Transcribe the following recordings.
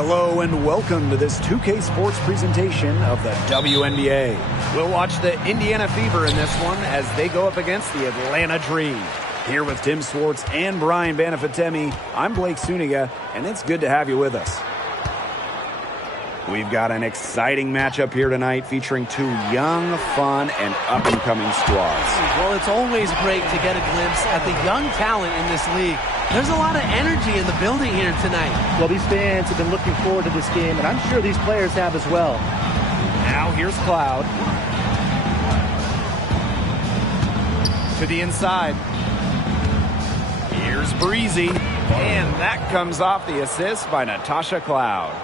Hello and welcome to this 2K Sports presentation of the WNBA. We'll watch the Indiana Fever in this one as they go up against the Atlanta Dream. Here with Tim Swartz and Brian Banafitemi, I'm Blake Suniga, and it's good to have you with us. We've got an exciting matchup here tonight featuring two young, fun, and up-and-coming squads. Well, it's always great to get a glimpse at the young talent in this league. There's a lot of energy in the building here tonight. Well, these fans have been looking forward to this game, and I'm sure these players have as well. Now here's Cloud. To the inside. Here's Breezy. And that comes off the assist by Natasha Cloud.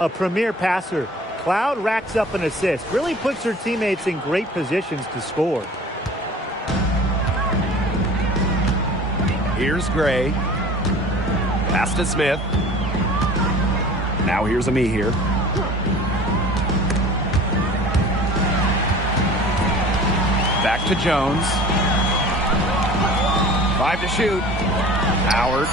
A premier passer. Cloud racks up an assist. Really puts her teammates in great positions to score. Here's Gray. Pass to Smith. Now here's Ami here. Back to Jones. 5 to shoot. Howard.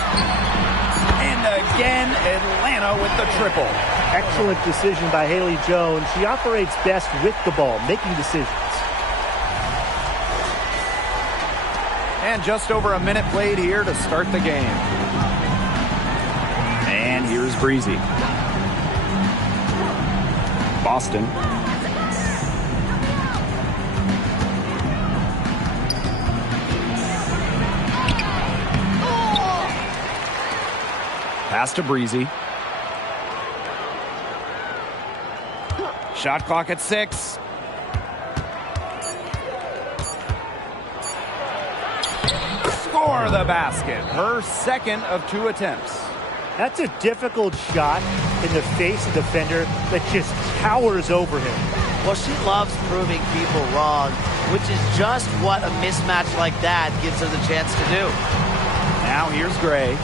And again, Atlanta with the triple. Excellent decision by Haley Jones. She operates best with the ball, making decisions. And just over a minute played here to start the game. And here's Breezy. Boston. Pass to Breezy. Shot clock at 6. Score the basket. Her second of 2 attempts. That's a difficult shot in the face of the defender that just towers over him. Well, she loves proving people wrong, which is just what a mismatch like that gives her the chance to do. Now here's Gray.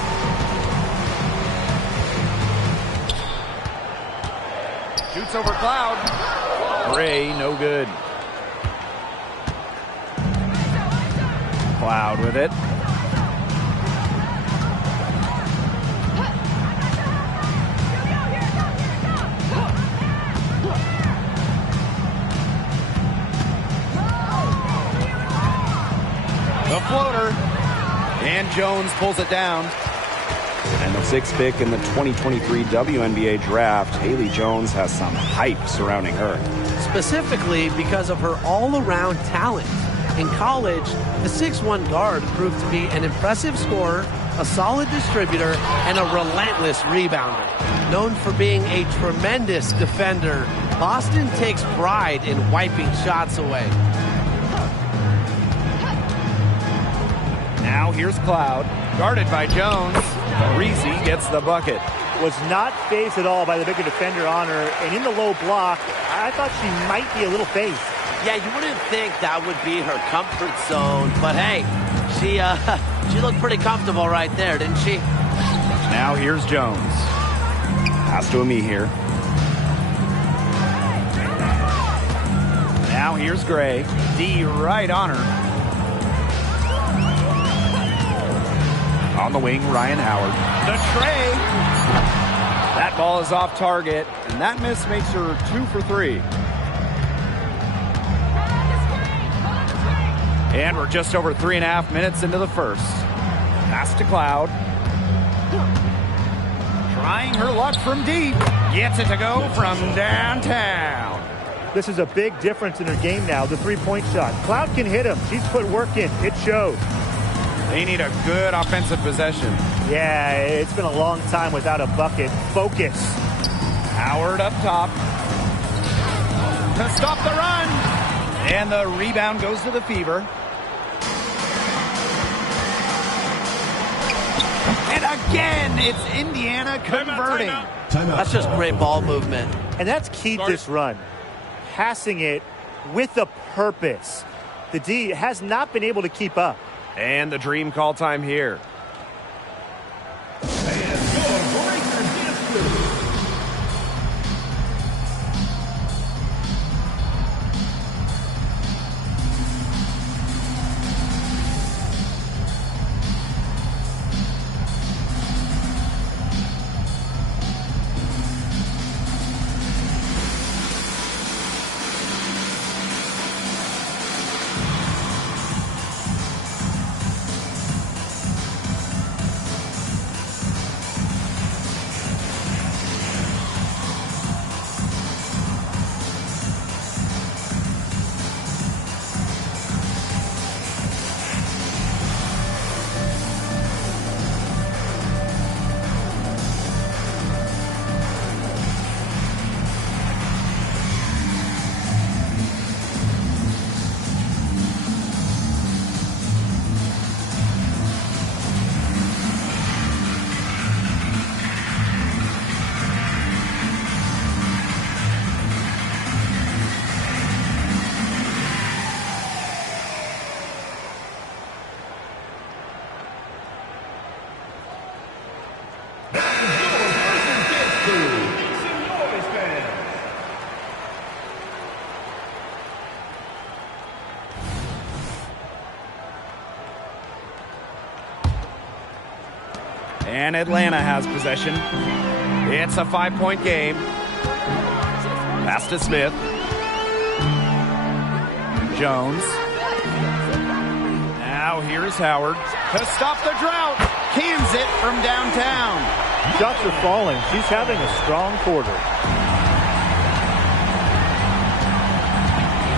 Shoots over Cloud. Gray, no good. Cloud with it. The floater. And Jones pulls it down. And the 6th pick in the 2023 WNBA draft, Haley Jones has some hype surrounding her. Specifically because of her all-around talent. In college, the 6'1" guard proved to be an impressive scorer, a solid distributor, and a relentless rebounder. Known for being a tremendous defender, Boston takes pride in wiping shots away. Now here's Cloud, guarded by Jones. Breezy gets the bucket. Was not fazed at all by the bigger defender on her, and in the low block, I thought she might be a little phased. Yeah, you wouldn't think that would be her comfort zone, but hey, she looked pretty comfortable right there, didn't she? Now here's Jones. Pass to Ami here. Now here's Gray. D right on her. On the wing, Ryan Howard. The tray. That ball is off target, and that miss makes her 2 for 3. And we're just over 3.5 minutes into the first. Pass to Cloud. Trying her luck from deep. Gets it to go from downtown. This is a big difference in her game now, the three-point shot. Cloud can hit him. She's put work in. It shows. They need a good offensive possession. Yeah, it's been a long time without a bucket. Focus. Howard up top. To stop the run. And the rebound goes to the Fever. And again, it's Indiana converting. Timeout. That's just great ball movement. And that's key to this run. Passing it with a purpose. The D has not been able to keep up. And the Dream call time here. And Atlanta has possession. It's a 5-point game. Pass to Smith. Jones. Now here's Howard to stop the drought. Cans it from downtown. Shots are falling. She's having a strong quarter.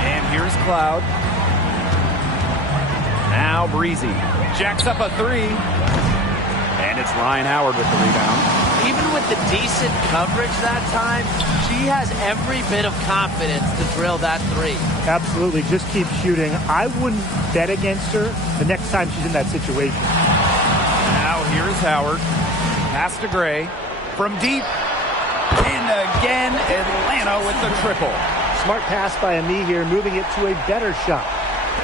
And here's Cloud. Now Breezy jacks up a three. And it's Ryan Howard with the rebound. Even with the decent coverage that time, she has every bit of confidence to drill that three. Absolutely. Just keep shooting. I wouldn't bet against her the next time she's in that situation. Now here's Howard. Pass to Gray. From deep. And again, Atlanta with the triple. Smart pass by Ami here, moving it to a better shot.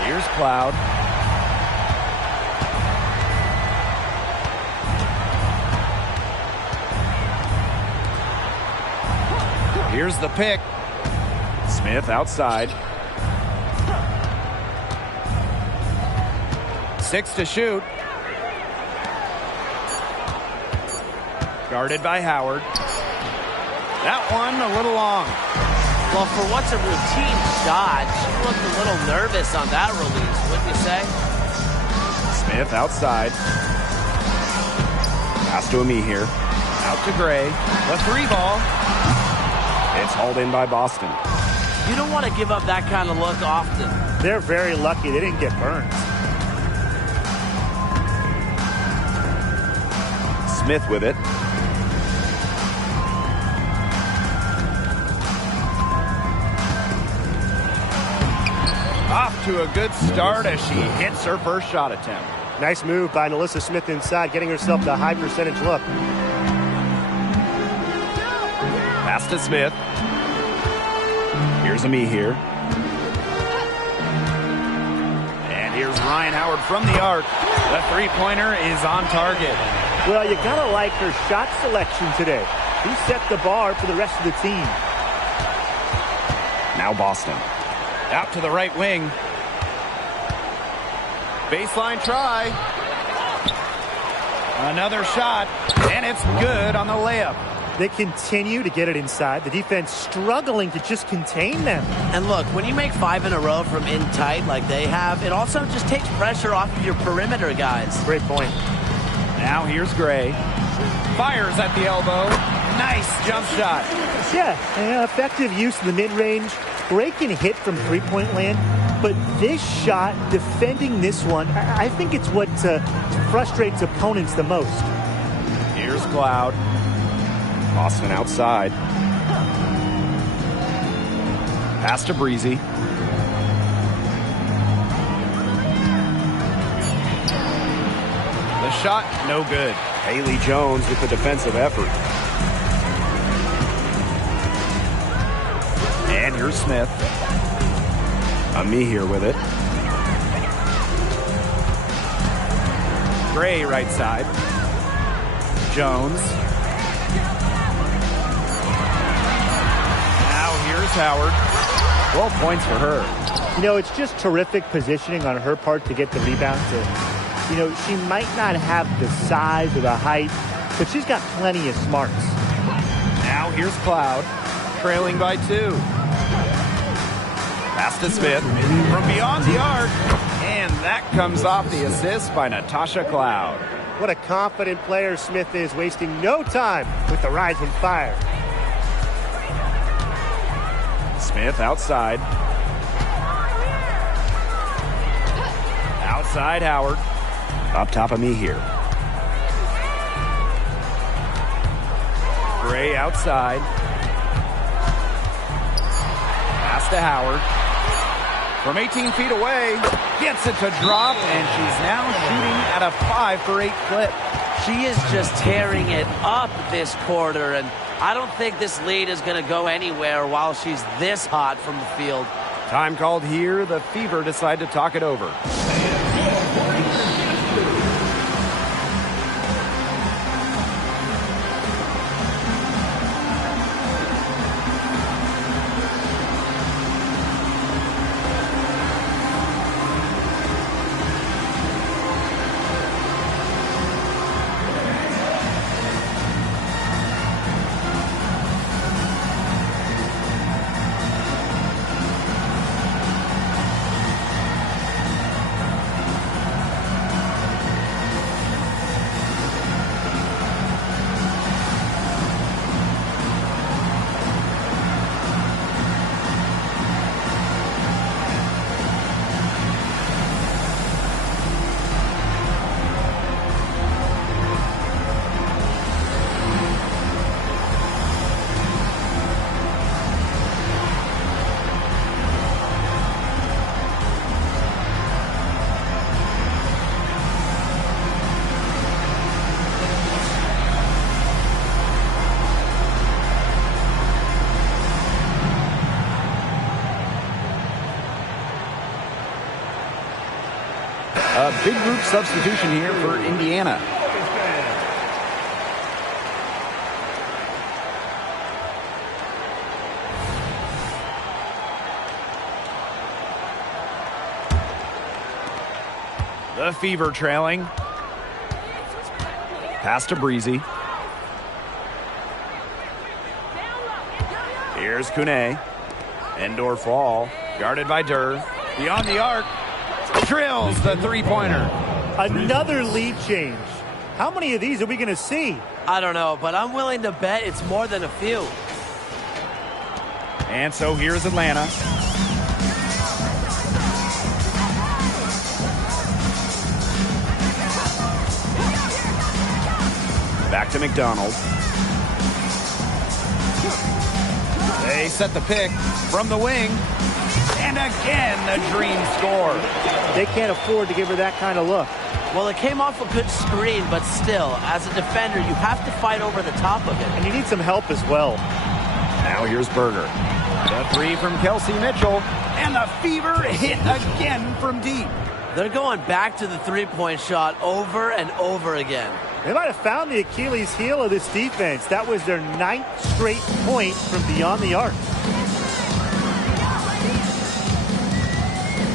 Here's Cloud. Here's the pick. Smith outside. 6 to shoot. Guarded by Howard. That one a little long. Well, for what's a routine shot, she looked a little nervous on that release, wouldn't you say? Smith outside. Pass to Ami here. Out to Gray. The three ball. It's hauled in by Boston. You don't want to give up that kind of look often. They're very lucky they didn't get burned. Smith with it. Off to a good start as she hits her first shot attempt. Nice move by Nalissa Smith inside, getting herself the high percentage look. Pass to Smith. Here's Ami here. And here's Ryan Howard from the arc. The three-pointer is on target. Well, you gotta like her shot selection today. He set the bar for the rest of the team. Now Boston. Out to the right wing. Baseline try. Another shot. And it's good on the layup. They continue to get it inside. The defense struggling to just contain them. And look, when you make 5 in a row from in tight like they have, it also just takes pressure off of your perimeter guys. Great point. Now here's Gray. Fires at the elbow. Nice jump shot. Yeah, effective use in the mid-range. Gray can hit from three-point land. But this shot, defending this one, I think it's what frustrates opponents the most. Here's Cloud. Boston outside. Pass to Breezy. The shot, no good. Haley Jones with the defensive effort. And here's Smith. Ami here with it. Gray right side. Jones. Here's Howard. 12 points for her. You know, it's just terrific positioning on her part to get the rebound. You know, she might not have the size or the height, but she's got plenty of smarts. Now here's Cloud, trailing by 2. Pass to Smith from beyond the arc, and that comes off the assist by Natasha Cloud. What a confident player Smith is, wasting no time with the rising fire. Smith outside. Outside Howard. Up top of me here. Gray outside. Pass to Howard. From 18 feet away. Gets it to drop, and she's now shooting at a 5 for 8 clip. She is just tearing it up this quarter, and I don't think this lead is going to go anywhere while she's this hot from the field. Time called here. The Fever decide to talk it over. a big group substitution here for Indiana. The Fever trailing. Pass to Breezy. Here's Kune. Indoor fall. Guarded by Durr. Beyond the arc. Drills the three-pointer. Another lead change. How many of these are we going to see? I don't know, but I'm willing to bet it's more than a few. And so here's Atlanta. Back to McDonald. They set the pick from the wing. And again, the dream score. They can't afford to give her that kind of look. Well, it came off a good screen, but still, as a defender, you have to fight over the top of it. And you need some help as well. Now here's Berger. The three from Kelsey Mitchell. And the Fever hit again from deep. They're going back to the three-point shot over and over again. They might have found the Achilles heel of this defense. That was their 9th straight point from beyond the arc.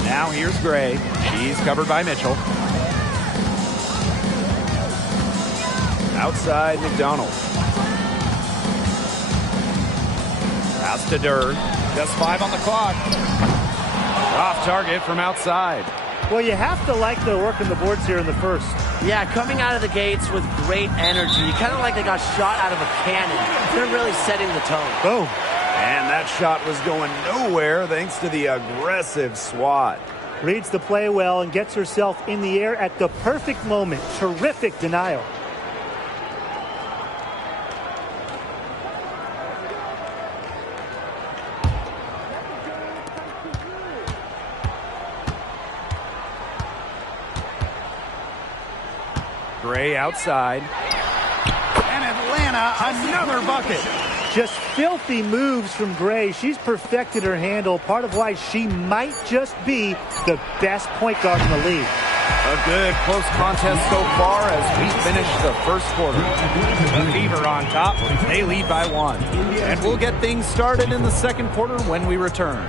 Now here's Gray. She's covered by Mitchell. Outside McDonald. Pass to Durr. Just 5 on the clock. Off target from outside. Well, you have to like the work on the boards here in the first. Yeah, coming out of the gates with great energy. Kind of like they got shot out of a cannon. They're really setting the tone. Boom. And that shot was going nowhere thanks to the aggressive swat. Reads the play well and gets herself in the air at the perfect moment. Terrific denial. Gray outside. And Atlanta, another bucket. Just filthy moves from Gray. She's perfected her handle, part of why she might just be the best point guard in the league. A good close contest so far as we finish the first quarter. The Fever on top. They lead by 1. And we'll get things started in the second quarter when we return.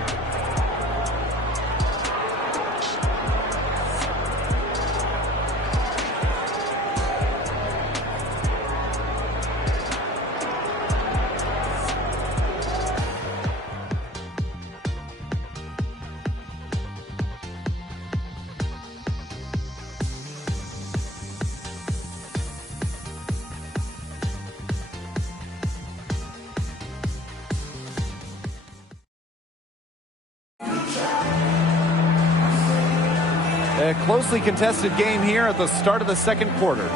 A closely contested game here at the start of the second quarter.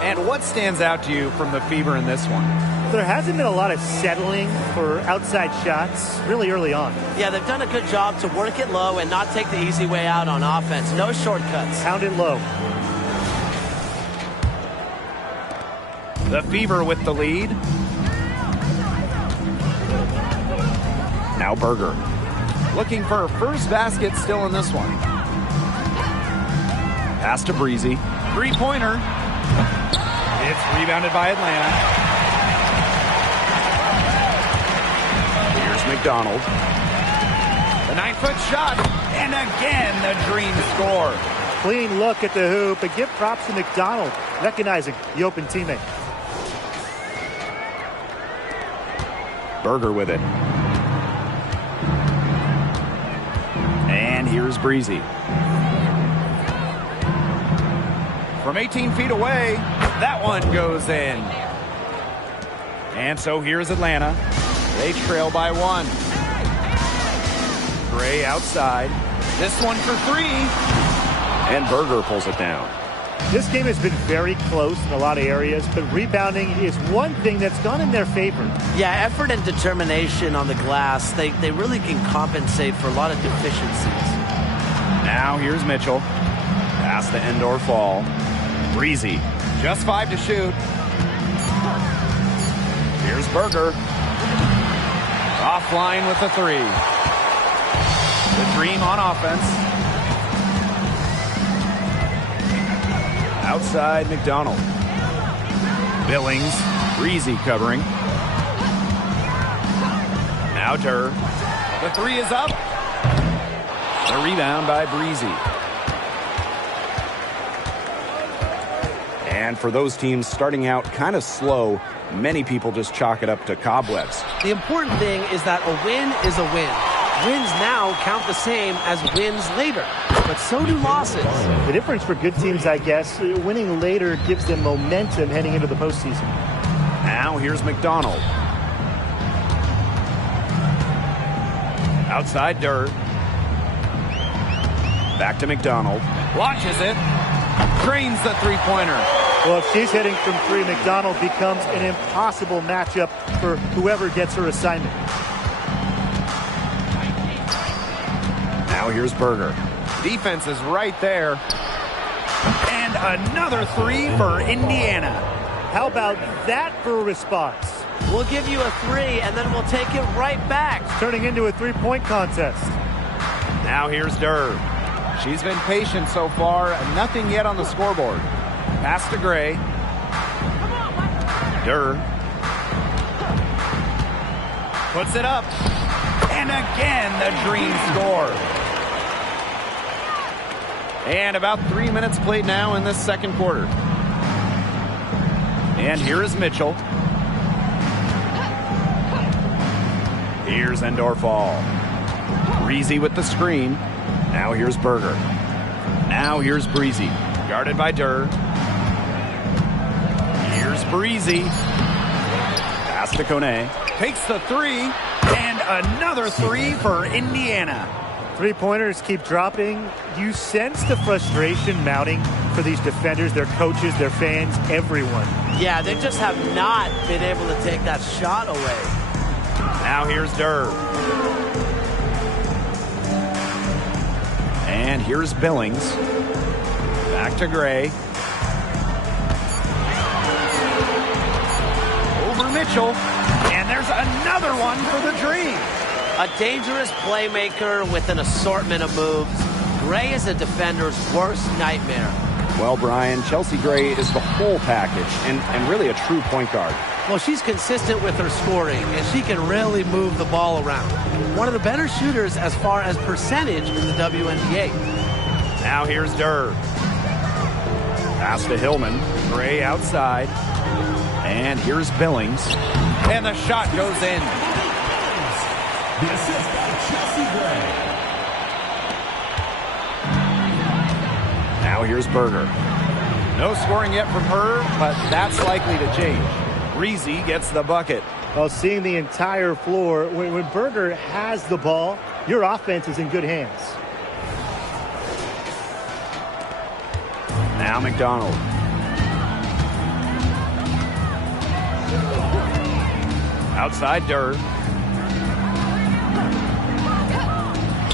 And what stands out to you from the Fever in this one? There hasn't been a lot of settling for outside shots really early on. Yeah, they've done a good job to work it low and not take the easy way out on offense. No shortcuts. Pound it low. The Fever with the lead. Now Berger. Looking for a first basket still in this one. Pass to Breezy. Three-pointer. It's rebounded by Atlanta. Here's McDonald. The 9-foot shot. And again, the dream score. Clean look at the hoop, and give props to McDonald, recognizing the open teammate. Berger with it. And here's Breezy. From 18 feet away, that one goes in. And so here's Atlanta. They trail by 1. Gray outside. This one for 3. And Berger pulls it down. This game has been very close in a lot of areas, but rebounding is one thing that's gone in their favor. Yeah, effort and determination on the glass, they really can compensate for a lot of deficiencies. Now here's Mitchell. Pass to Endor Fall. Breezy. Just 5 to shoot. Here's Berger. Offline with the 3. The dream on offense. Outside McDonald. Billings. Breezy covering. Now Durr. The three is up. The rebound by Breezy. And for those teams starting out kind of slow, many people just chalk it up to cobwebs. The important thing is that a win is a win. Wins now count the same as wins later, but so do losses. The difference for good teams, I guess, winning later gives them momentum heading into the postseason. Now here's McDonald. Outside Durr. Back to McDonald. Launches it. Drains the three-pointer. Well, if she's hitting from three, McDonald becomes an impossible matchup for whoever gets her assignment. Now here's Berger. Defense is right there. And another three for Indiana. How about that for a response? We'll give you a three, and then we'll take it right back. It's turning into a three-point contest. Now here's Durr. She's been patient so far. Nothing yet on the scoreboard. Pass to Gray. Durr. Puts it up. And again, the dream score. And about 3 minutes played now in this second quarter. And here is Mitchell. Here's Endorfall. Breezy with the screen. Now here's Berger. Now here's Breezy. Guarded by Durr. Here's Breezy. Pass to Kone. Takes the three. And another three for Indiana. Three-pointers keep dropping. You sense the frustration mounting for these defenders, their coaches, their fans, everyone. Yeah, they just have not been able to take that shot away. Now here's Durr. And here's Billings. Back to Gray. Over Mitchell. And there's another one for the Dream. A dangerous playmaker with an assortment of moves. Gray is a defender's worst nightmare. Well, Brian, Chelsea Gray is the whole package and really a true point guard. Well, she's consistent with her scoring, and she can really move the ball around. One of the better shooters as far as percentage in the WNBA. Now here's Durr. Pass to Hillman. Gray outside. And here's Billings. And the shot goes in. The assist by Chelsea Gray. Now here's Berger. No scoring yet from her, but that's likely to change. Breezy gets the bucket. Well, seeing the entire floor, when Berger has the ball, your offense is in good hands. Now McDonald. Outside Durr.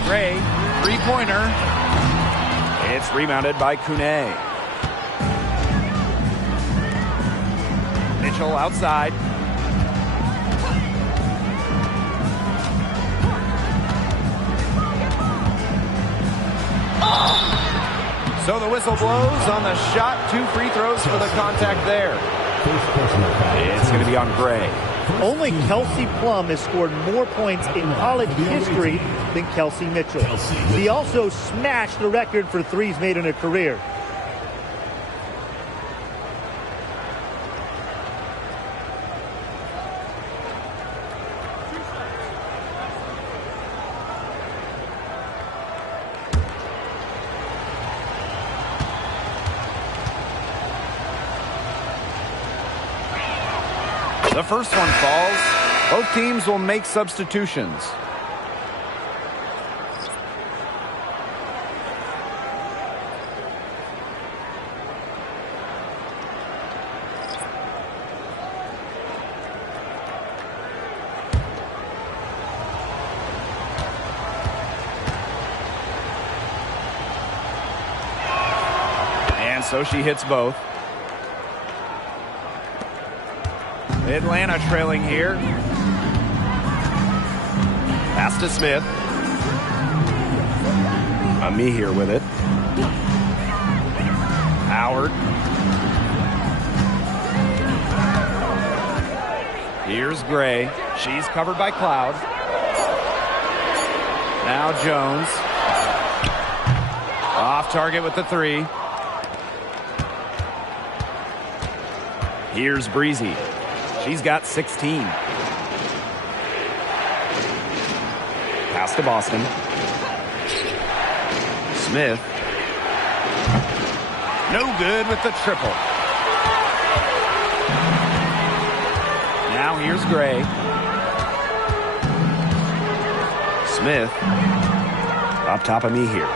Gray, three-pointer. It's rebounded by Kune. Mitchell outside. So the whistle blows on the shot. 2 free throws for the contact there. It's going to be on Gray. Only Kelsey Plum has scored more points in college history than Kelsey Mitchell. He also smashed the record for threes made in a career. The first one falls. Both teams will make substitutions. And so she hits both. Atlanta trailing here. Pass to Smith. Ami here with it. Howard. Here's Gray. She's covered by Cloud. Now Jones. Off target with the three. Here's Breezy. She's got 16. Pass to Boston. Smith. No good with the triple. Now here's Gray. Smith. Up top of me here.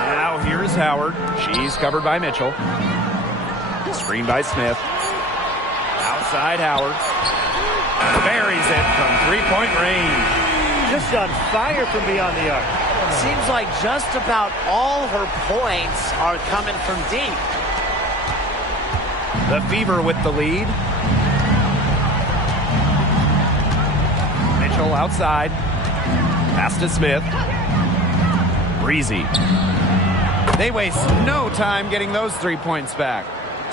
Now here's Howard. She's covered by Mitchell. Screen by Smith. Outside Howard. Buries it from three-point range. Just on fire from beyond the arc. Seems like just about all her points are coming from deep. The Fever with the lead. Mitchell outside. Pass to Smith. Breezy. They waste no time getting those 3 points back.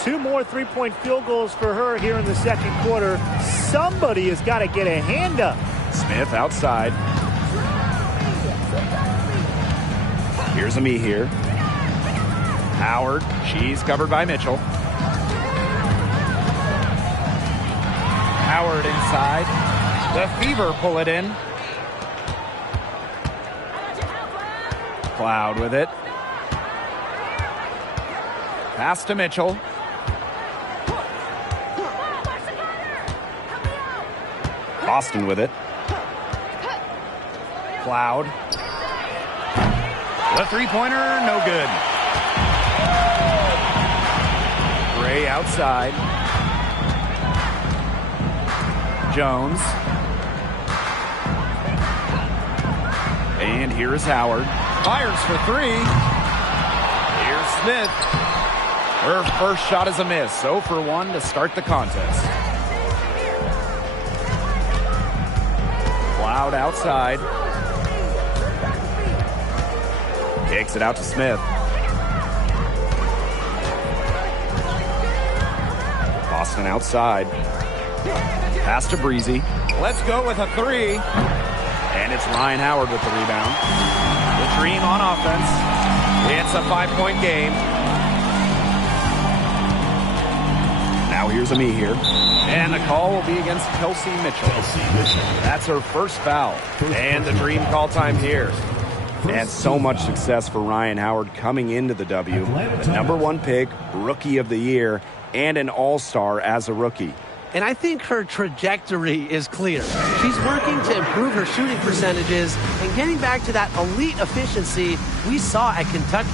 2 more three-point field goals for her here in the second quarter. Somebody has got to get a hand up. Smith outside. Here's a me here. Howard. She's covered by Mitchell. Howard inside. The Fever pull it in. Cloud with it. Pass to Mitchell. Boston with it. Cloud. The three-pointer, no good. Gray outside. Jones. And here's Howard. Fires for three. Here's Smith. Her first shot is a miss. 0 for 1 to start the contest. Cloud outside. Takes it out to Smith. Boston outside. Pass to Breezy. Let's go with a three. And it's Ryan Howard with the rebound. The Dream on offense. It's a 5-point game. Now here's a me here. And the call will be against Kelsey Mitchell. That's her first foul. And the Dream call time here. And so much success for Ryan Howard coming into the W. The #1 pick, Rookie of the Year, and an All-Star as a rookie. And I think her trajectory is clear. She's working to improve her shooting percentages and getting back to that elite efficiency we saw at Kentucky.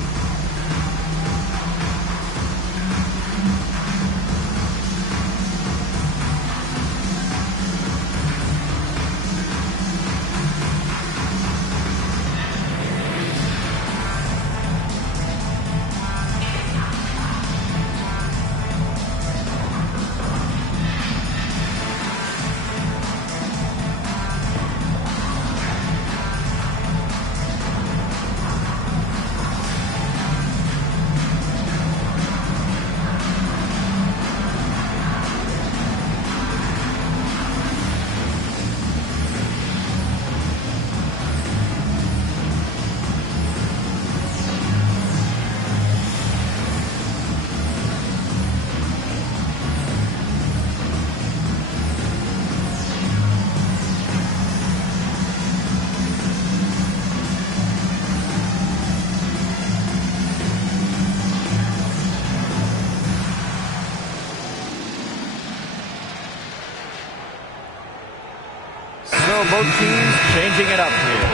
So both teams changing it up here.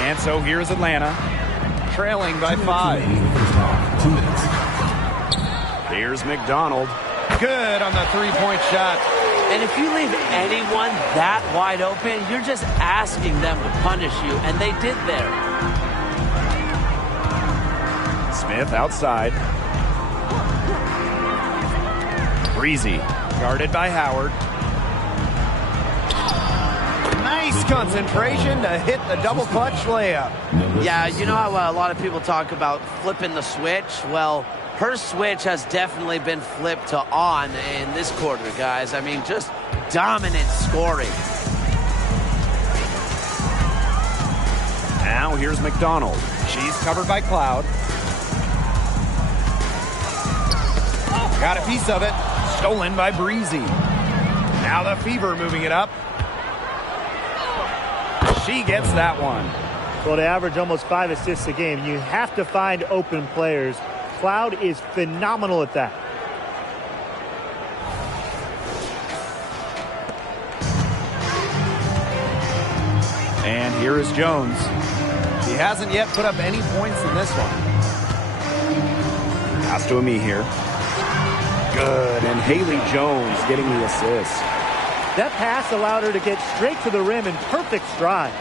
And so here's Atlanta, trailing by 5. 2 minutes. Here's McDonald. Good on the three-point shot. And if you leave anyone that wide open, you're just asking them to punish you, and they did there. Smith outside. Breezy, guarded by Howard. Nice concentration to hit the double clutch layup. Yeah, you know how a lot of people talk about flipping the switch? Well, her switch has definitely been flipped to on in this quarter, guys. I mean, just dominant scoring. Now here's McDonald. She's covered by Cloud. Got a piece of it. Stolen by Breezy. Now the Fever moving it up. She gets that one. Well, to average almost 5 assists a game, you have to find open players. Cloud is phenomenal at that. And here is Jones. She hasn't yet put up any points in this one. Pass to Ami here. Good, and Haley Jones getting the assist. That pass allowed her to get straight to the rim in perfect stride.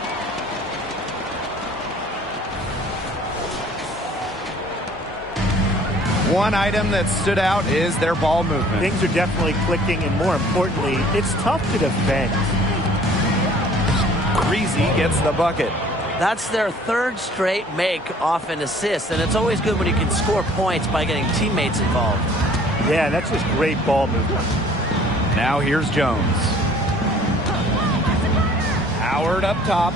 One item that stood out is their ball movement. Things are definitely clicking, and more importantly, it's tough to defend. Breezy gets the bucket. That's their third straight make off an assist, and it's always good when you can score points by getting teammates involved. Yeah, that's just great ball movement. Now here's Jones. Howard up top.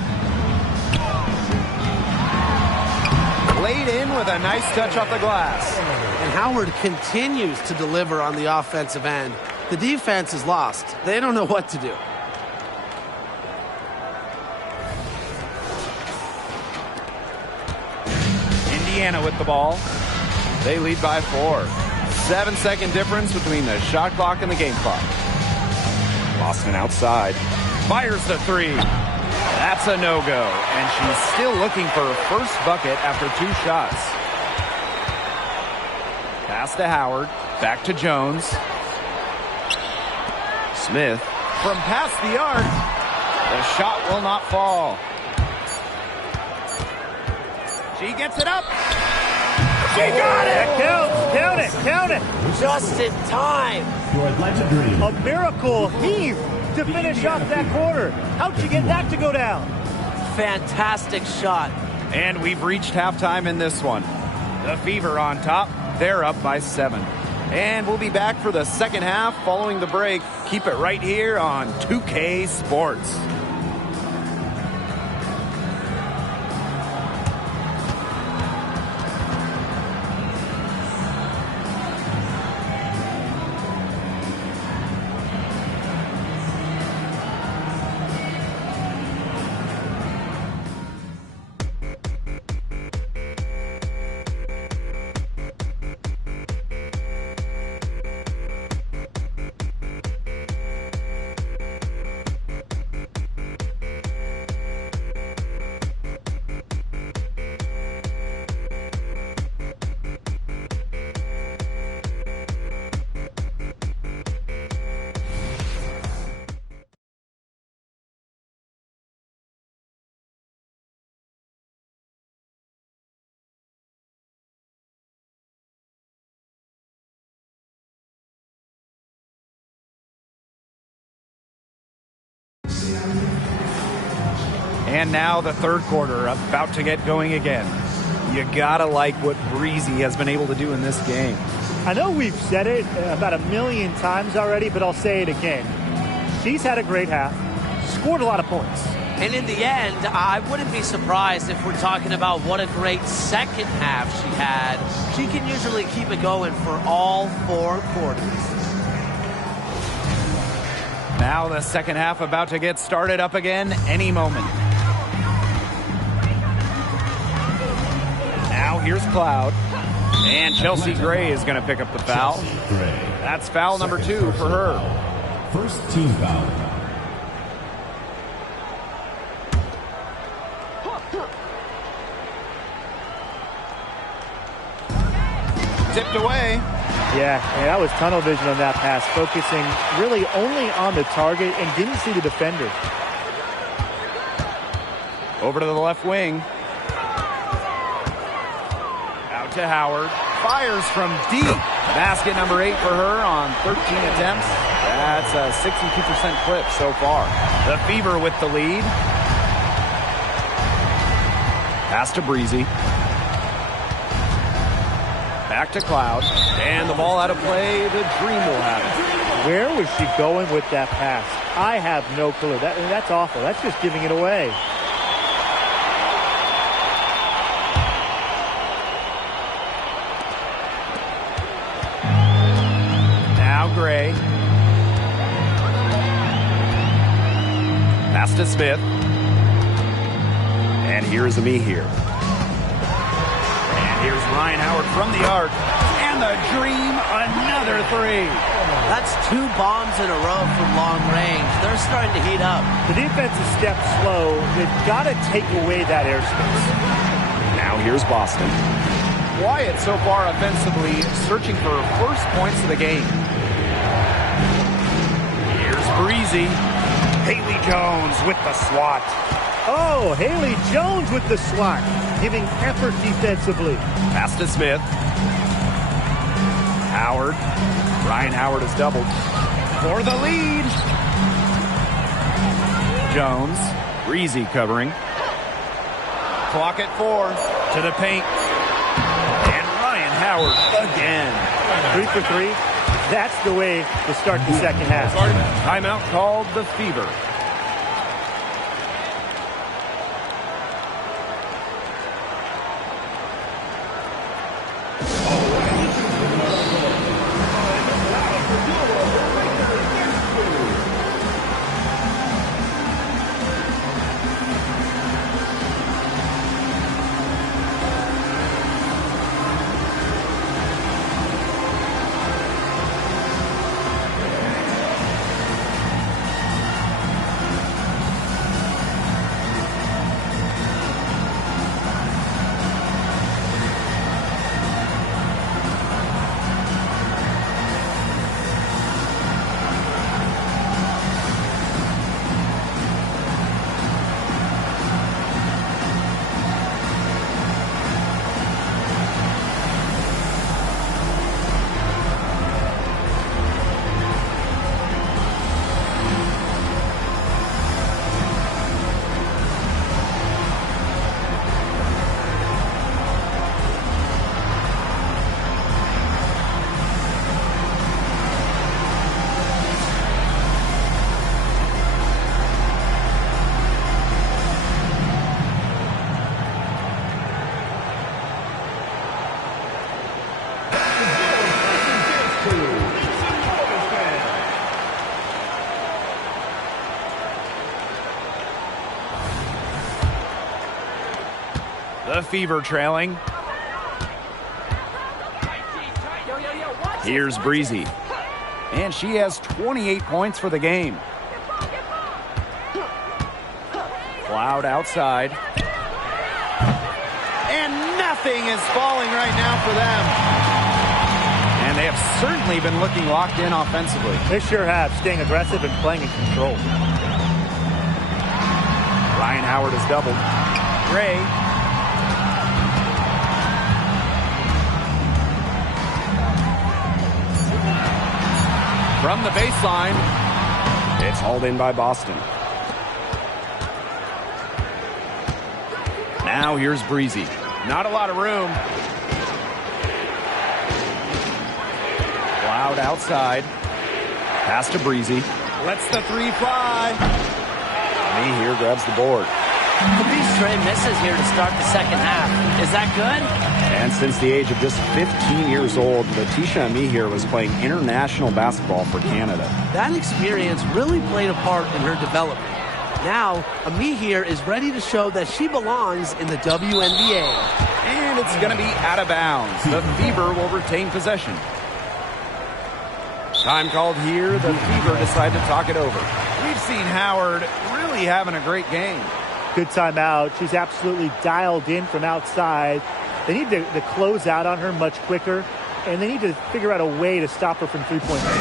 Laid in with a nice touch off the glass. And Howard continues to deliver on the offensive end. The defense is lost. They don't know what to do. Indiana with the ball. They lead by 4. 7-second difference between the shot clock and the game clock. Boston outside. Fires the 3. That's a no-go. And she's still looking for her first bucket after 2 shots. Pass to Howard. Back to Jones. Smith from past the arc. The shot will not fall. She gets it up. She got it! Count it! Count it! Just in time. Your legendary. A miracle heave to finish off that quarter. How'd she get that to go down? Fantastic shot. And we've reached halftime in this one. The Fever on top. They're up by 7. And we'll be back for the second half following the break. Keep it right here on 2K Sports. And now the third quarter about to get going again. You gotta like what Breezy has been able to do in this game. I know we've said it about 1,000,000 times already, but I'll say it again. She's had a great half, scored a lot of points. And in the end, I wouldn't be surprised if we're talking about what a great second half she had. She can usually keep it going for all 4 quarters. Now the second half about to get started up again any moment. Now here's Cloud. And Chelsea Gray is going to pick up the foul. That's foul number 2 for her. First team foul. Tipped away. Yeah, that was tunnel vision on that pass, focusing really only on the target and didn't see the defender. Over to the left wing. Out to Howard. Fires from deep. Basket number 8 for her on 13 attempts. That's a 62% clip so far. The Fever with the lead. Pass to Breezy. Back to Cloud. And the ball out of play. The Dream will have it. Where was she going with that pass? I have no clue. That's awful. That's just giving it away. Now Gray. Pass to Smith. And here's me here. And here's Ryan Howard from the arc. And the Dream, another 3. That's 2 bombs in a row from long range. They're starting to heat up. The defense is stepped slow. They've got to take away that airspace. Now here's Boston. Quiet so far offensively, searching for first points of the game. Here's Breezy. Haley Jones with the swat. Oh, Haley Jones with the swat, giving effort defensively. Pass to Smith. Howard. Ryan Howard is doubled. For the lead. Jones. Breezy covering. Clock at 4. To the paint. And Ryan Howard again. 3 for 3. That's the way to start the second half. Timeout called the Fever. The Fever trailing. Here's Breezy. And she has 28 points for the game. Cloud outside. And nothing is falling right now for them. And they have certainly been looking locked in offensively. They sure have, staying aggressive and playing in control. Ryan Howard is doubled. Gray. From the baseline, it's hauled in by Boston. Now here's Breezy. Not a lot of room. Cloud outside. Pass to Breezy. Lets the 3 fly. Me here grabs the board. 3 straight misses here to start the second half. Is that good? And since the age of just 15 years old, Letitia Amihir was playing international basketball for Canada. That experience really played a part in her development. Now, Amihir is ready to show that she belongs in the WNBA. And it's going to be out of bounds. The Fever will retain possession. Time called here. The Fever decide to talk it over. We've seen Howard really having a great game. Good timeout. She's absolutely dialed in from outside. They need to close out on her much quicker, and they need to figure out a way to stop her from three-point range.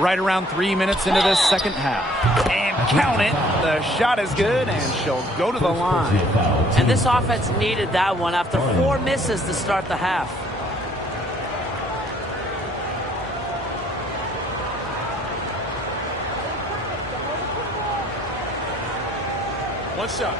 Right around 3 minutes into this second half. And count it. The shot is good, and she'll go to the line. And this offense needed that one after 4 misses to start the half. One shot.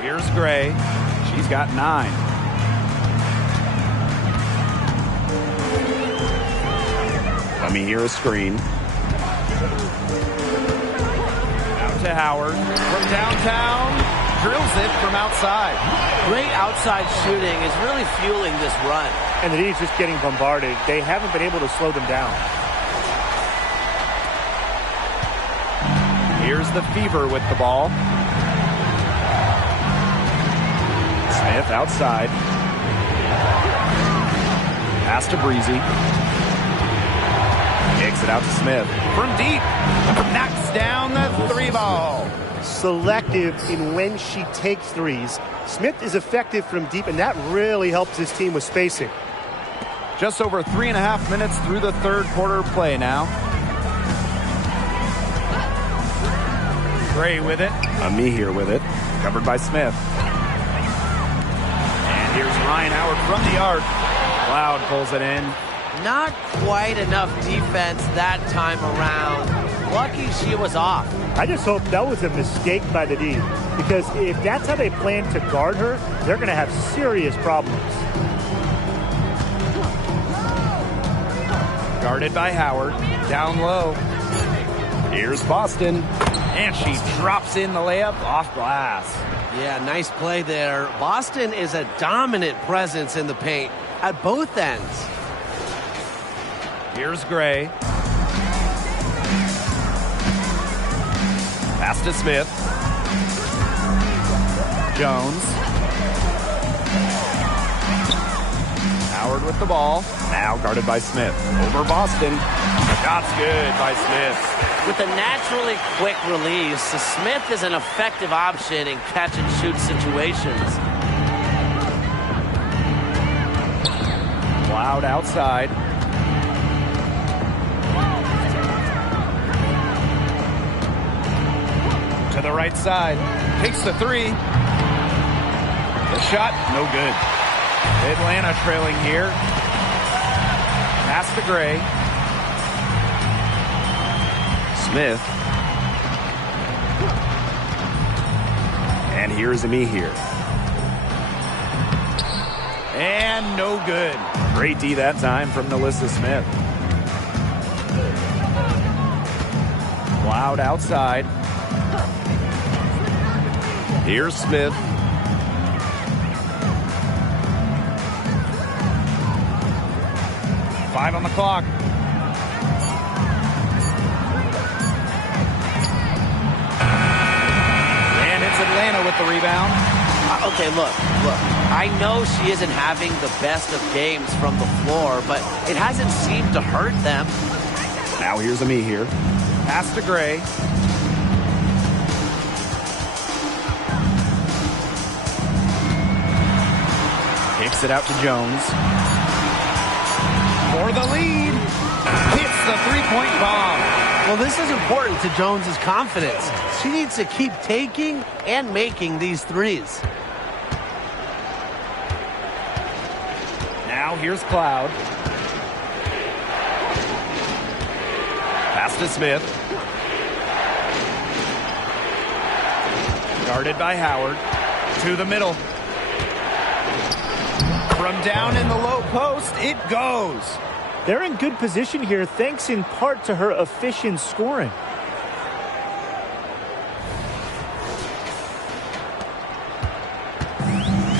Here's Gray. She's got 9. Let me hear a screen. Out to Howard. From downtown. Drills it from outside. Great outside shooting is really fueling this run. And the D's just getting bombarded. They haven't been able to slow them down. Here's the Fever with the ball. Smith outside. Pass to Breezy. Kicks it out to Smith. From deep. Knocks down the 3-ball. Selective in when she takes threes. Smith is effective from deep, and that really helps his team with spacing. Just over 3.5 minutes through the third quarter play now. Gray with it. Me here with it. Covered by Smith. And here's Ryan Howard from the arc. Cloud pulls it in. Not quite enough defense that time around. Lucky she was off. I just hope that was a mistake by the D, because if that's how they plan to guard her, they're going to have serious problems. Guarded by Howard. Down low. Here's Boston. And she drops in the layup off glass. Yeah, nice play there. Boston is a dominant presence in the paint at both ends. Here's Gray. Pass to Smith. Jones. Howard with the ball. Now guarded by Smith. Over Boston. Shot's good by Smith. With a naturally quick release, Smith is an effective option in catch-and-shoot situations. Cloud outside. To the right side. Takes the 3. The shot, no good. Atlanta trailing here. Pass to Gray. Smith. And here's me here. And no good. Great D that time from Nalissa Smith. Cloud outside. Here's Smith. Five on the clock. And it's Atlanta with the rebound. Okay, look. I know she isn't having the best of games from the floor, but it hasn't seemed to hurt them. Now here's me here. Pass to Gray. Kicks it out to Jones. For the lead. Hits the three-point bomb. Well, this is important to Jones's confidence. She needs to keep taking and making these threes. Now here's Cloud. Pass to Smith. Guarded by Howard. To the middle. From down in the low post, it goes. They're in good position here, thanks in part to her efficient scoring.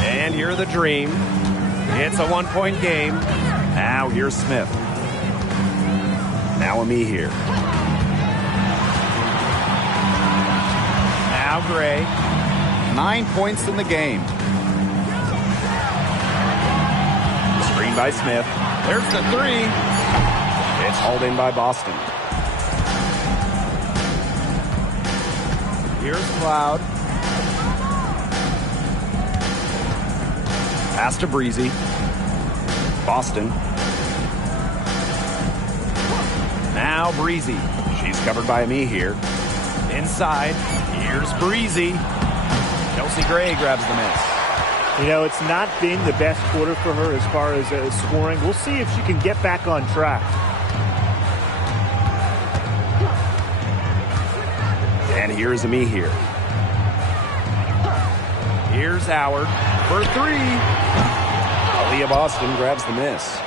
And here the Dream. It's a one-point game. Now here's Smith. Now me here. Now Gray. 9 points in the game. Screen by Smith. There's the three. It's hauled in by Boston. Here's Cloud. Pass to Breezy. Boston. Now Breezy. She's covered by me here. Inside. Here's Breezy. Chelsea Gray grabs the miss. You know, it's not been the best quarter for her as far as scoring. We'll see if she can get back on track. And here's me here. Here's Howard for three. Aaliyah Boston grabs the miss.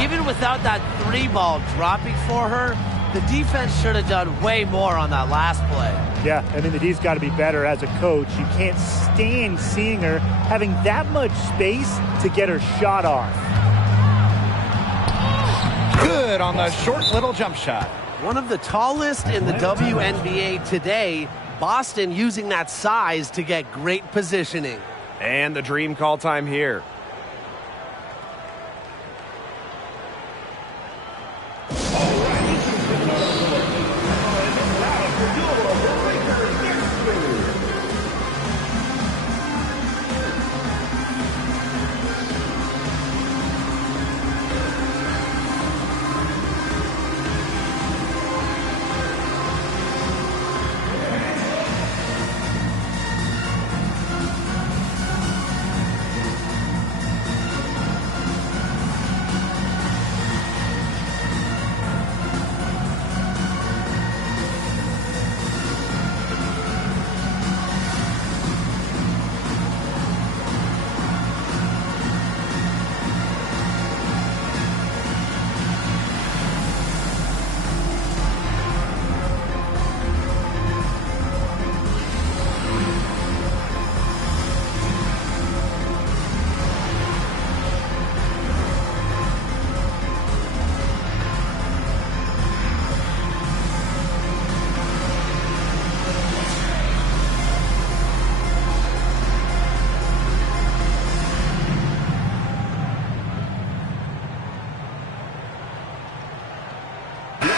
Even without that three ball dropping for her, the defense should have done way more on that last play. Yeah, I mean, the D's got to be better as a coach. You can't stand seeing her having that much space to get her shot off. Good on the short little jump shot. One of the tallest in the WNBA today, Boston using that size to get great positioning. And the dream call time here.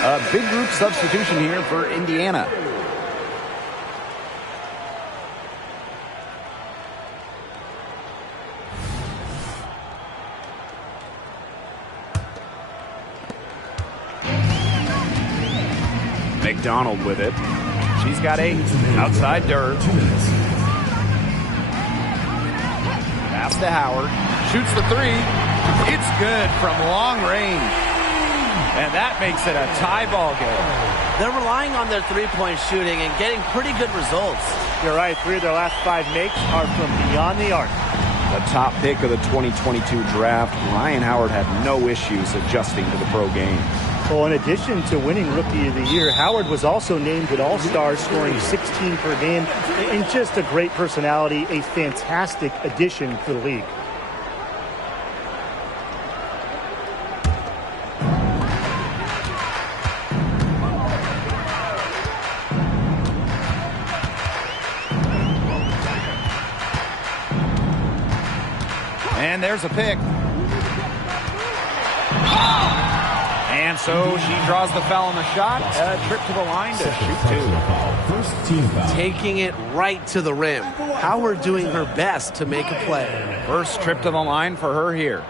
A big group substitution here for Indiana. McDonald with it. She's got 8. Outside Durr. Pass to Howard. Shoots the 3. It's good from long range. And that makes it a tie ball game. They're relying on their three-point shooting and getting pretty good results. You're right. 3 of their last 5 makes are from beyond the arc. The top pick of the 2022 draft, Ryan Howard had no issues adjusting to the pro game. Well, in addition to winning Rookie of the Year, Howard was also named an All-Star, scoring 16 per game. And just a great personality, a fantastic addition to the league. And there's a pick. And so she draws the foul on the shot. A trip to the line to shoot 2. Taking it right to the rim. Howard doing her best to make a play. First trip to the line for her here.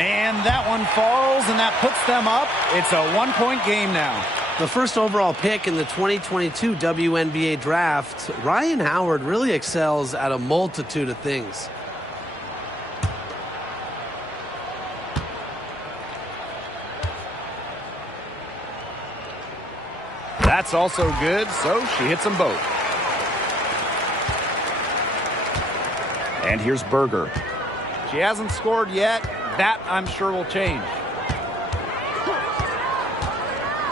And that one falls, and that puts them up. It's a 1-point game now. The first overall pick in the 2022 WNBA draft, Ryan Howard really excels at a multitude of things. That's also good, so she hits them both. And here's Berger. She hasn't scored yet. That, I'm sure, will change.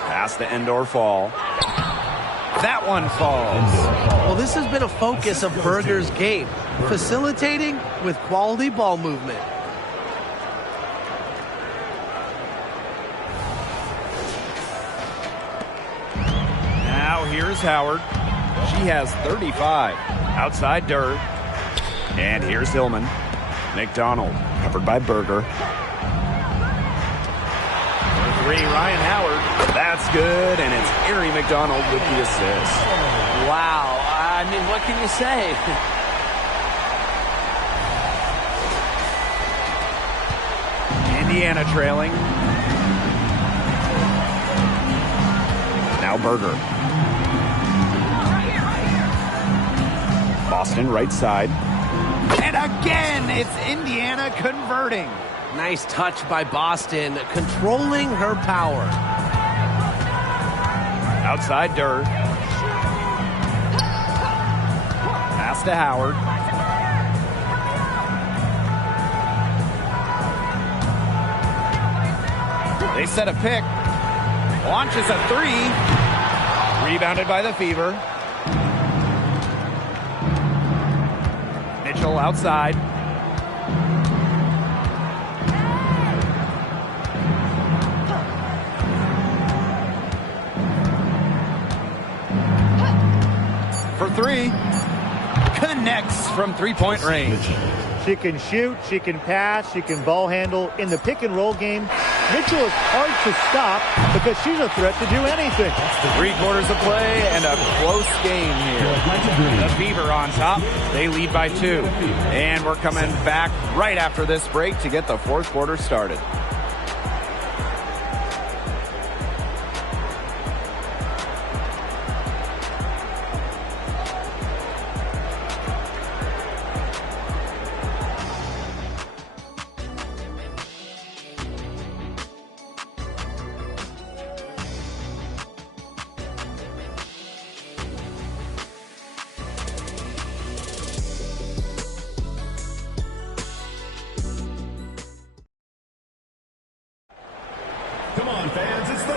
Pass the Endor fall. That one falls. Well, this has been a focus of Berger's game, facilitating with quality ball movement. here's Howard. She has 35. Outside Durr. And here's Hillman. McDonald covered by Berger. For 3, Ryan Howard. That's good, and it's Ari McDonald with the assist. Wow. I mean, what can you say? Indiana trailing. Now Berger. Boston right side. And again, it's Indiana converting. Nice touch by Boston, controlling her power. Outside Durr. Pass to Howard. They set a pick. Launches a 3. Rebounded by the Fever. Mitchell outside. For 3. Connects from three-point range. She can shoot, she can pass, she can ball handle. In the pick and roll game, Mitchell is hard to stop because she's a threat to do anything. 3/4 of play and a close game here. The Fever on top. They lead by 2. And we're coming back right after this break to get the 4th quarter started.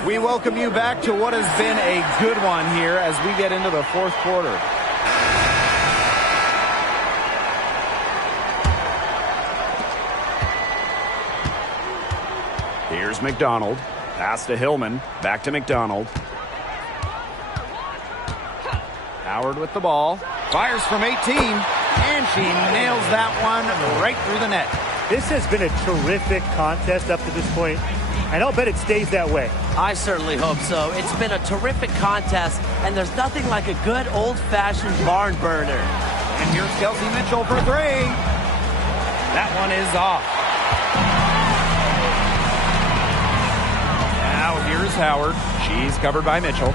We welcome you back to what has been a good one here as we get into the 4th quarter. Here's McDonald. Pass to Hillman. Back to McDonald. Howard with the ball. Fires from 18. And she nails that one right through the net. This has been a terrific contest up to this point, and I'll bet it stays that way. I certainly hope so. It's been a terrific contest, and there's nothing like a good old-fashioned barn burner. And here's Kelsey Mitchell for 3. That one is off. Now here's Howard. She's covered by Mitchell.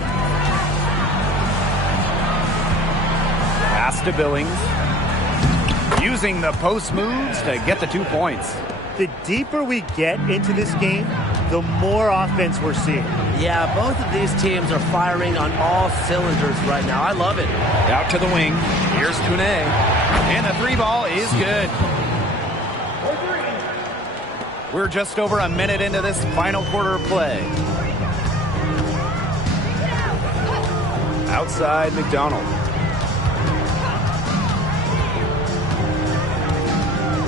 Pass to Billings. Using the post moves to get the 2 points. The deeper we get into this game, the more offense we're seeing. Yeah, both of these teams are firing on all cylinders right now. I love it. Out to the wing. Here's Kune. And the 3 ball is good. We're just over a minute into this final quarter of play. Outside McDonald.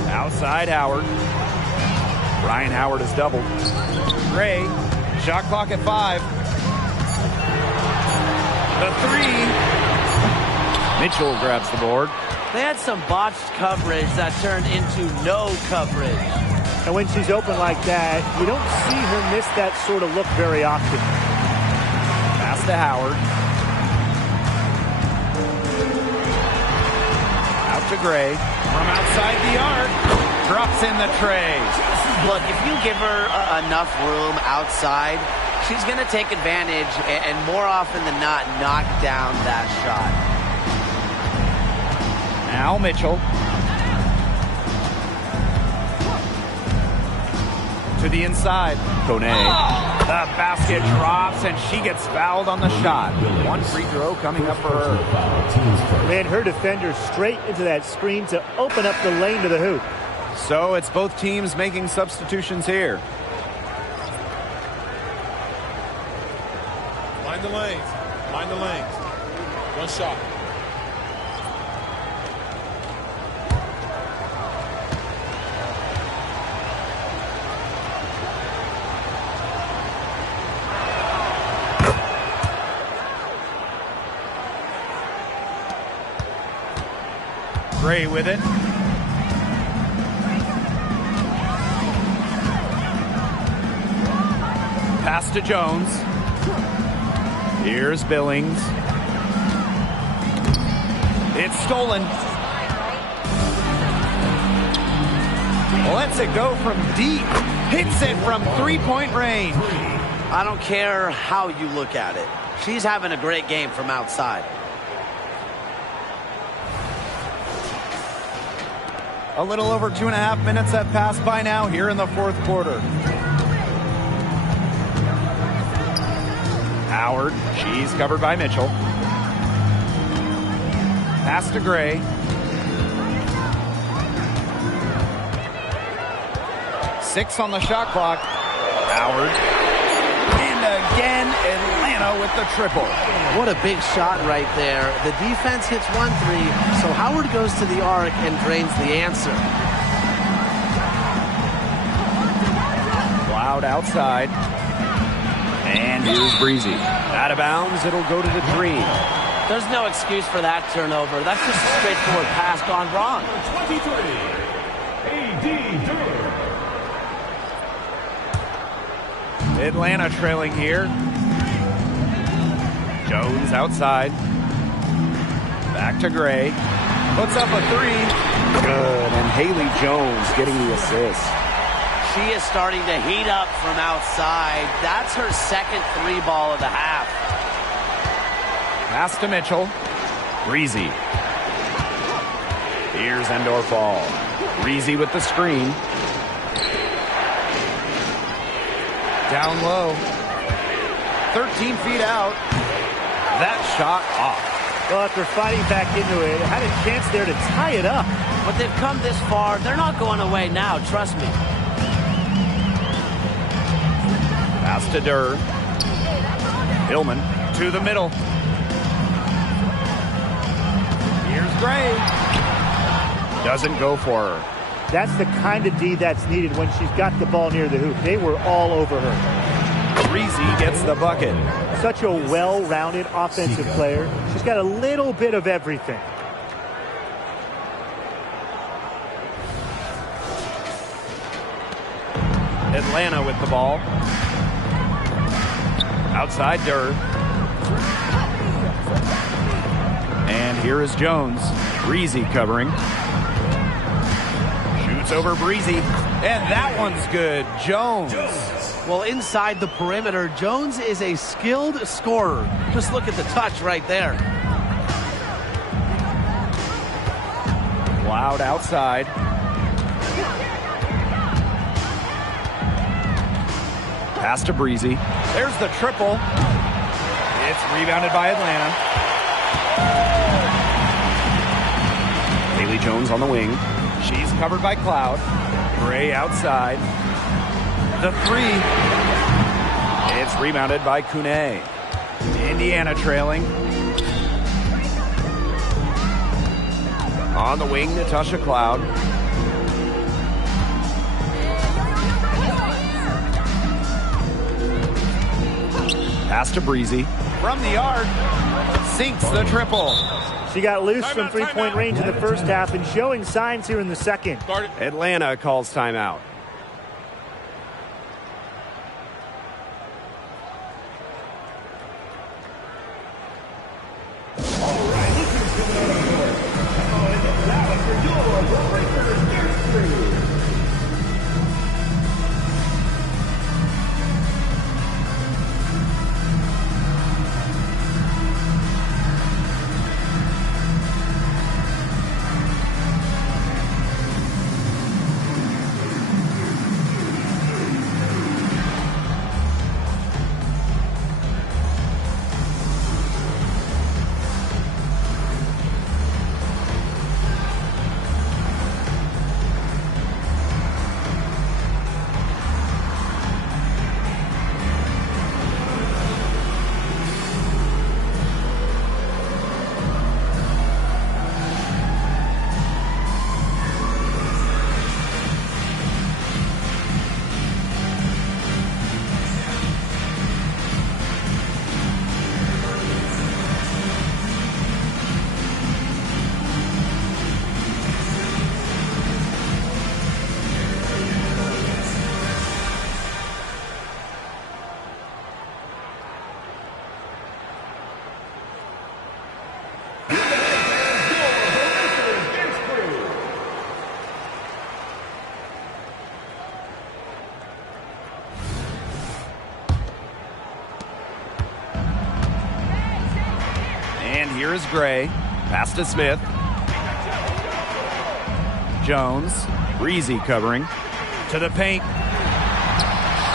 Outside Howard. Ryan Howard is doubled. Gray, shot clock at 5. The 3. Mitchell grabs the board. They had some botched coverage that turned into no coverage. And when she's open like that, you don't see her miss that sort of look very often. Pass to Howard. Out to Gray. From outside the arc. Drops in the tray. Look, if you give her enough room outside, she's going to take advantage and more often than not knock down that shot. Now Mitchell. To the inside. Kone. The basket drops and she gets fouled on the shot. 1 free throw coming up for her. Ran her defender straight into that screen to open up the lane to the hoop. So it's both teams making substitutions here. Mind the lanes. Mind the lanes. 1 shot. Gray with it. Pass to Jones. Here's Billings. It's stolen. Lets it go from deep. Hits it from three-point range. I don't care how you look at it. She's having a great game from outside. A little over 2.5 minutes have passed by now here in the fourth quarter. Howard, she's covered by Mitchell. Pass to Gray. Six on the shot clock. Howard. And again, Atlanta with the triple. What a big shot right there. The defense hits 1-3, so Howard goes to the arc and drains the answer. Cloud outside. And here's Breezy. Out of bounds, it'll go to the Dream. There's no excuse for that turnover. That's just a straightforward pass gone wrong. 23, A.D. Durham. Atlanta trailing here. Jones outside. Back to Gray. Puts up a three. Good. And Haley Jones getting the assist. She is starting to heat up from outside. That's her second three ball of the half. Pass to Mitchell. Breezy. Here's Endor Fall. Breezy with the screen. Down low. 13 feet out. That shot off. Well, after fighting back into it, had a chance there to tie it up. But they've come this far. They're not going away now, trust me. Pass to Durr. Hillman to the middle. Here's Gray. Doesn't go for her. That's the kind of D that's needed when she's got the ball near the hoop. They were all over her. Breezy gets the bucket. Such a well-rounded offensive player. She's got a little bit of everything. Atlanta with the ball. Outside Durr. And here is Jones. Breezy covering. Shoots over Breezy. And that one's good. Jones. Well, inside the perimeter, Jones is a skilled scorer. Just look at the touch right there. Loud outside. Pass to Breezy. There's the triple. It's rebounded by Atlanta. Haley Jones on the wing. She's covered by Cloud. Gray outside. The three. It's rebounded by Kune. Indiana trailing. On the wing, Natasha Cloud. Pass to Breezy. From the arc. Sinks the triple. She got loose from three-point range in the first half and showing signs here in the second. Atlanta calls timeout. here is Gray. Pass to Smith. Jones. Breezy covering. To the paint.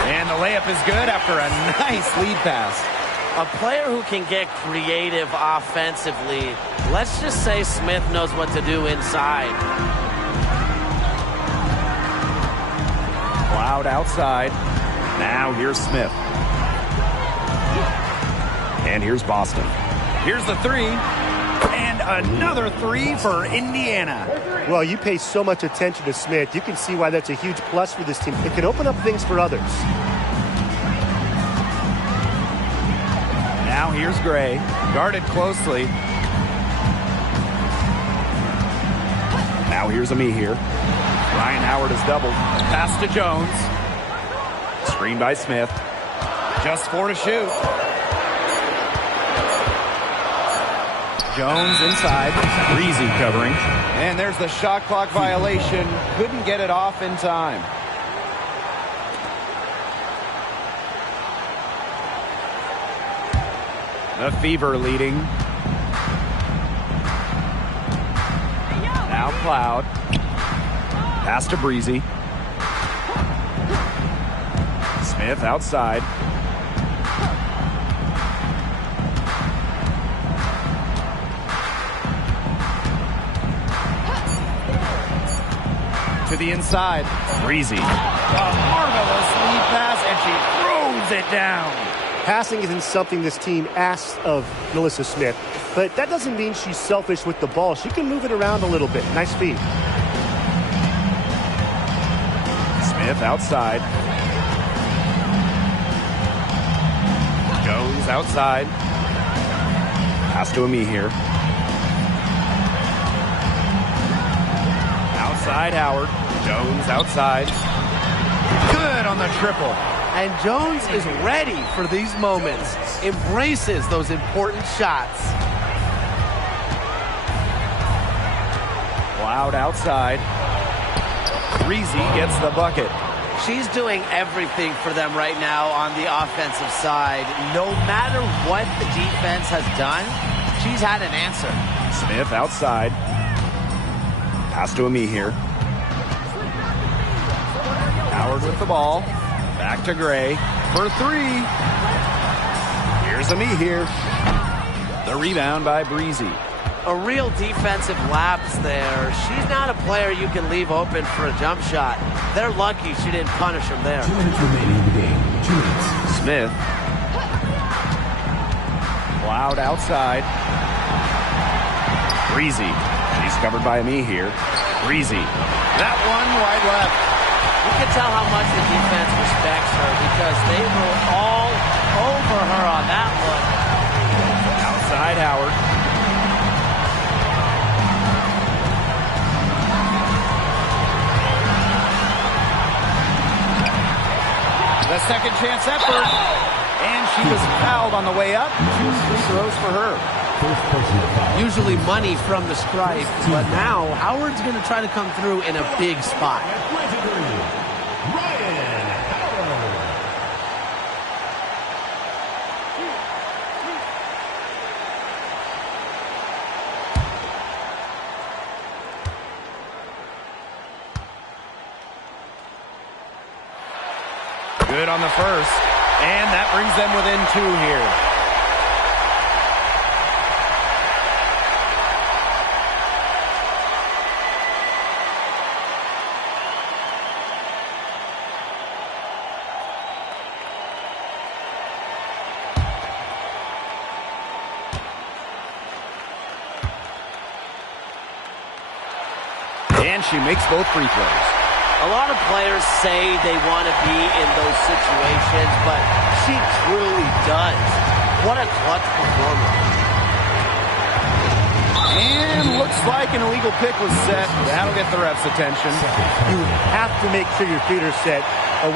And the layup is good after a nice lead pass. A player who can get creative offensively. Let's just say Smith knows what to do inside. Cloud outside. Now here's Smith. And here's Boston. Here's the three. And another three for Indiana. Well, you pay so much attention to Smith. You can see why that's a huge plus for this team. It can open up things for others. Now here's Gray, guarded closely. Now here's Ami here. Ryan Howard is doubled. Pass to Jones. Screen by Smith. Just 4 to shoot. Jones inside. Breezy covering. And there's the shot clock violation. Couldn't get it off in time. The Fever leading. Now Cloud. Pass to Breezy. Smith outside. To the inside. Breezy. A marvelous lead pass, and she throws it down. Passing isn't something this team asks of Melissa Smith, but that doesn't mean she's selfish with the ball. She can move it around a little bit. Nice feed. Smith outside. Jones outside. Pass to Ami here. Outside Howard. Jones outside. Good on the triple. And Jones is ready for these moments. Embraces those important shots. Cloud outside. Breezy gets the bucket. She's doing everything for them right now on the offensive side. No matter what the defense has done, she's had an answer. Smith outside. Pass to Ami here. Howard with the ball. Back to Gray for three. Here's Ami here. The rebound by Breezy. A real defensive lapse there. She's not a player you can leave open for a jump shot. They're lucky she didn't punish him there. 2 minutes remaining in the game. 2 minutes. Smith. Cloud outside. Breezy. She's covered by Ami here. Breezy. That one wide left. You can tell how much the defense respects her because they were all over her on that look. Outside Howard. The second chance effort. And she was fouled on the way up. 2 free throws for her. Usually money from the stripe, but now Howard's going to try to come through in a big spot. Good on the first. And that brings them within 2 here. And she makes both free throws. A lot of players say they want to be in those situations, but she truly does. What a clutch performance. And looks like an illegal pick was set. That'll get the ref's attention. You have to make sure your feet are set.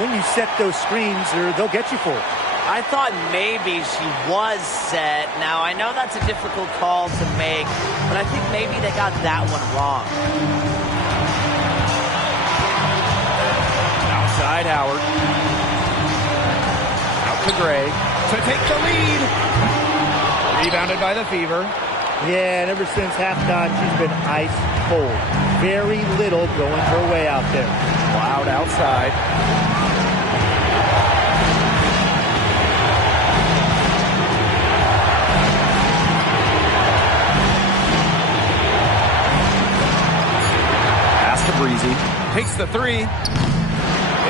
When you set those screens, or they'll get you for it. I thought maybe she was set. Now, I know that's a difficult call to make, but I think maybe they got that one wrong. Outside Howard. Out to Gray to take the lead. Rebounded by the Fever. Yeah, and ever since halftime, she's been ice cold. Very little going her way out there. Cloud outside. Pass to Breezy. Takes the three.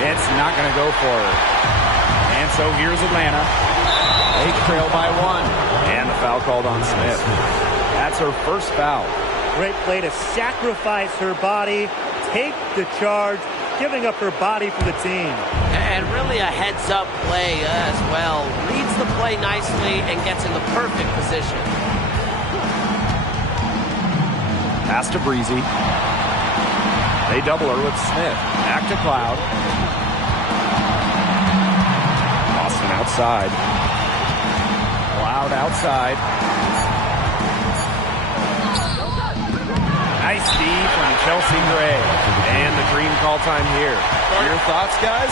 It's not going to go for her. And so here's Atlanta. They trail by one. And the foul called on Smith. That's her first foul. Great play to sacrifice her body, take the charge, giving up her body for the team. And really a heads-up play as well. Reads the play nicely and gets in the perfect position. Pass to Breezy. They double her with Smith. Back to Cloud. Austin outside. Cloud outside. Nice D from Chelsea Gray. And the dream call time here. Your thoughts, guys?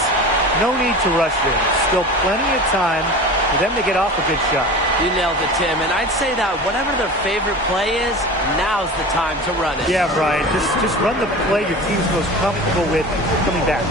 No need to rush this. Still plenty of time for them to get off a good shot. You nailed it, Tim. And I'd say that whatever their favorite play is, now's the time to run it. Yeah, Brian. Just run the play your team's most comfortable with coming back.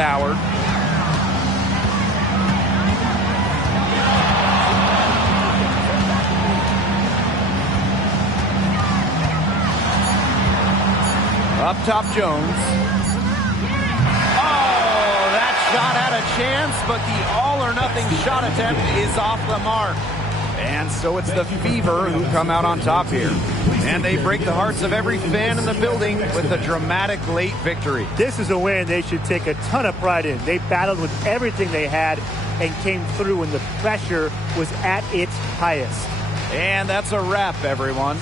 Howard. Up top, Jones. Oh, that shot had a chance, but the all-or-nothing shot attempt is off the mark. And so it's the Fever who come out on top here. And they break the hearts of every fan in the building with a dramatic late victory. This is a win they should take a ton of pride in. They battled with everything they had and came through when the pressure was at its highest. And that's a wrap, everyone.